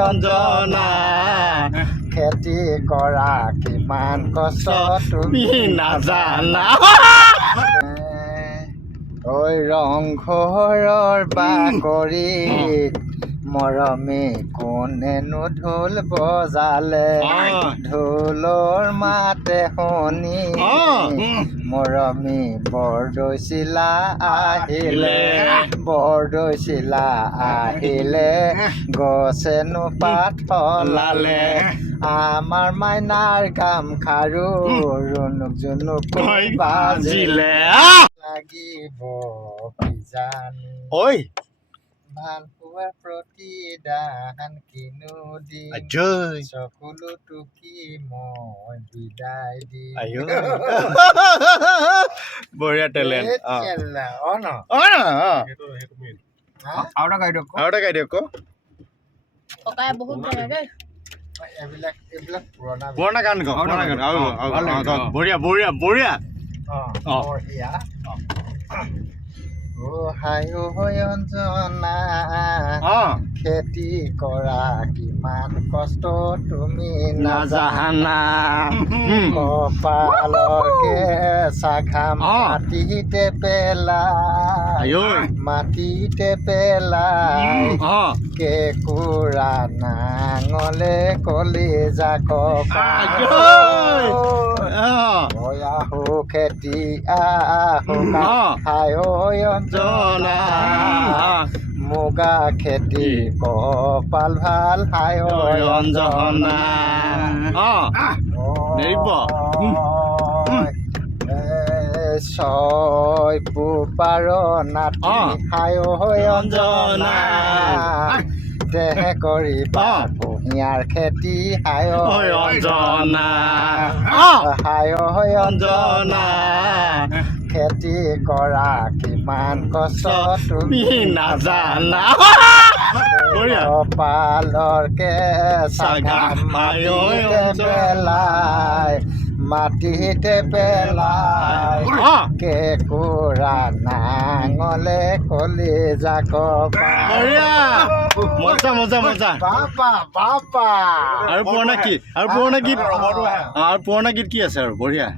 অঞ্জনা খেতি কৰা কিমান কষ্ট তুমি নাজানা ঐ ৰংঘৰৰ বাকৰিত মৰমে কোনেনো ঢোল বজালে ঢোলৰ মাতে শুনি মৰমী বৰদৈচিলা আহিলে বৰদৈচিলা আহিলে গছেনো পাত সলালে আমাৰ মাইনাৰ গামখাৰু ৰুণুক জুনুক বাজিলে লাগিব কিজানি ঐ ভাল পোৱা প্ৰতিদান কিনো দিম সকলো টুকি মই বিদায় দিম বঢ়িয়া টেলেণ্ট আৰু এটা গাই দিয়ক ককাই বহুত বেয়া দেই এইবিলাক পুৰণা গান গাওক বঢ়িয়া বঢ়িয়া বঢ়িয়া বঢ়িয়া অঞ্জনা খেতি কৰা কিমান কষ্ট তুমি নাজানা কপালৰ কেঁচা ঘাম মাটিতে পেলাই কেঁকুৰা নাঙলে কলিজা আহো খেতি আহো অঞ্জনা মুগা খেতি কপাল ভাল অঞ্জনা ছয় পুপাৰ নাতি অঞ্জনা দেহ কৰিবা কুঁহিয়াৰ খেতি অঞ্জনা অঞ্জনা খেতি কৰা কিমান কষ্ট তুমি নাজানা কপালৰ কেঁচা ঘাম মাটিতে পেলাই কেঁকুৰা নাঙলে কলিজা মজা মজা মজা বাপা আৰু পুৰণা গীত কি আছে আৰু বঢ়িয়া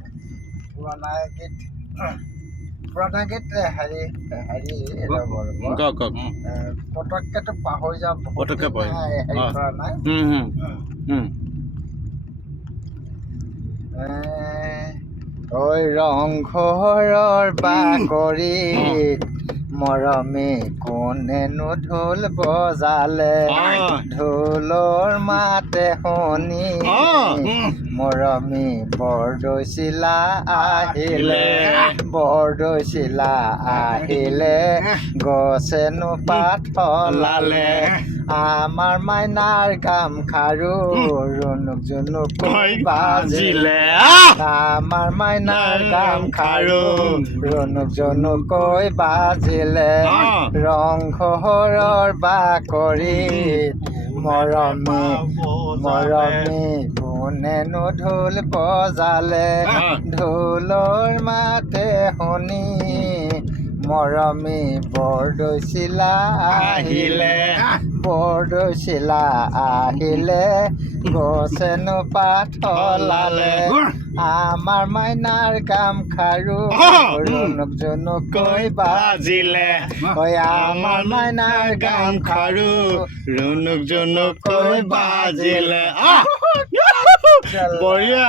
পুৰণা গীত হেৰি কওক পটককেতো পাহৰি যাওঁ পটককে ঐ ৰংঘৰৰ বাকৰিত মৰমে কোনেনো ঢোল বজালে ঢোলৰ মাতে শুনি মৰমী বৰদৈচিলা আহিলে বৰদৈচিলা আহিলে গছেনো পাত সলালে আমাৰ মাইনাৰ গামখাৰু ৰুণুক জুনুক বাজিলে আমাৰ মাইনাৰ গামখাৰু ৰুণুক জুনুকৈ বাজিলে ৰংঘৰৰ বাকৰিত মৰমী কোনেনো ঢোল বজালে ঢোলৰ মাতে শুনি মৰমী বৰদৈচিলা আহিলে গছেনো পাত সলালে আমাৰ মাইনাৰ গামখাৰু ৰুণুক জুনুকৈ বাজিলে আমাৰ মাইনাৰ গামখাৰু ৰুণুক জুনুকৈ বাজিলে বঢ়িয়া।